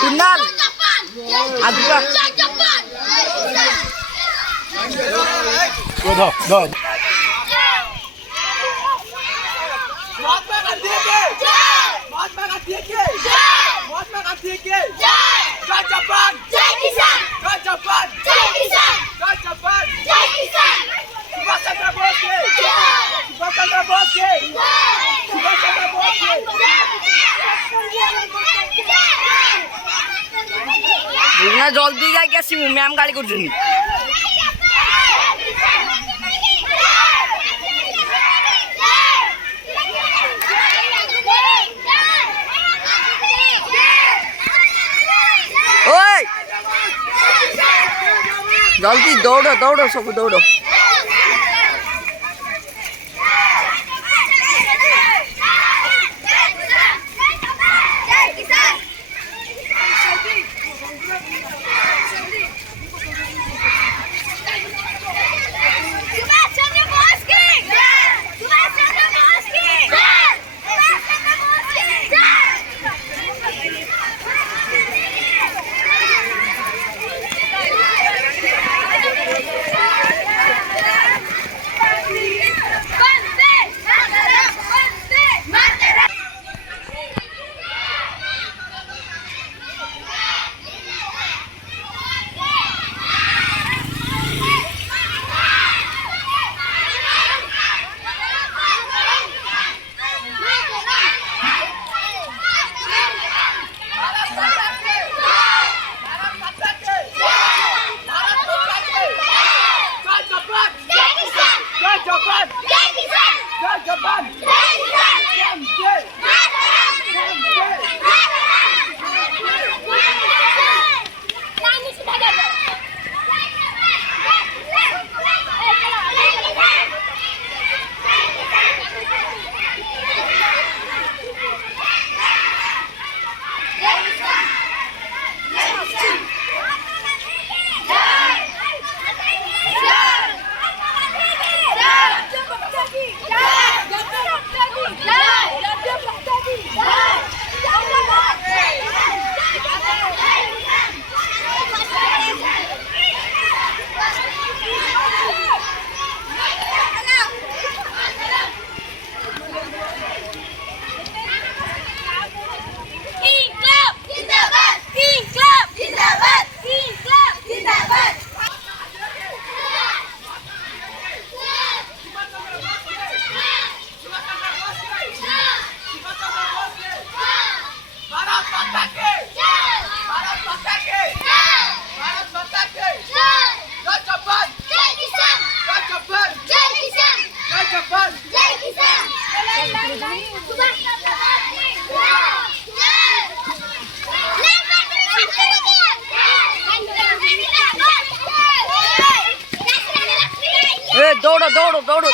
Final. Aduh. Go. Mahatma Gandhi के महात्मा गांधी के महात्मा गांधी के जय जापान जय किसान जय जापान जय किसान जय जापान जय किसान सुभाष चंद्र बोस के सुभाष चंद्र बोस के सुभाष चंद्र बोस के ना जल्दी जाके आसिमु मैम गाड़ी करछनी जल्दी दौड़ो सब दौड़ो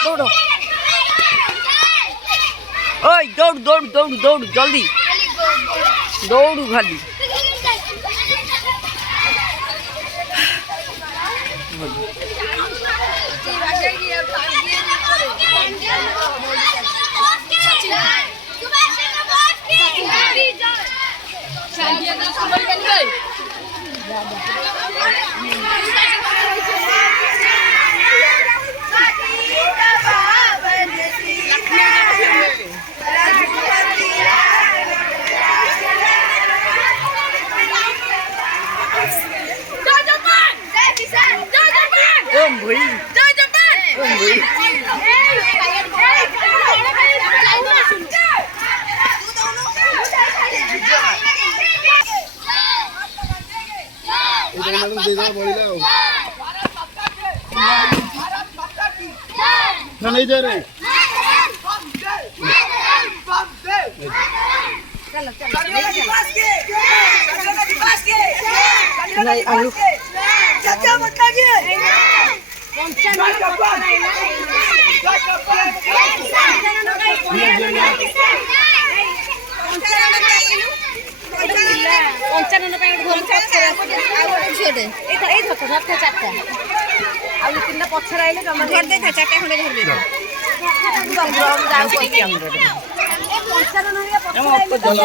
दौड़ो ओए दौड़ जल्दी दौड़ू खाली नहीं दे रहे पंचानन झीटे ଆଉ ଦି ତିନିଟା ପଛରେ ଆଇଲେ ଜମା ଧରି ଦେଇଥା ଚାରଟା ଖଣ୍ଡେ ଧରି ଦେଇଥା ଯାଉ କରିକି ଆମର ଏ ପଞ୍ଚାନ ନହେଲେ ପଛରେ ଆଇଲେ ଚାଲ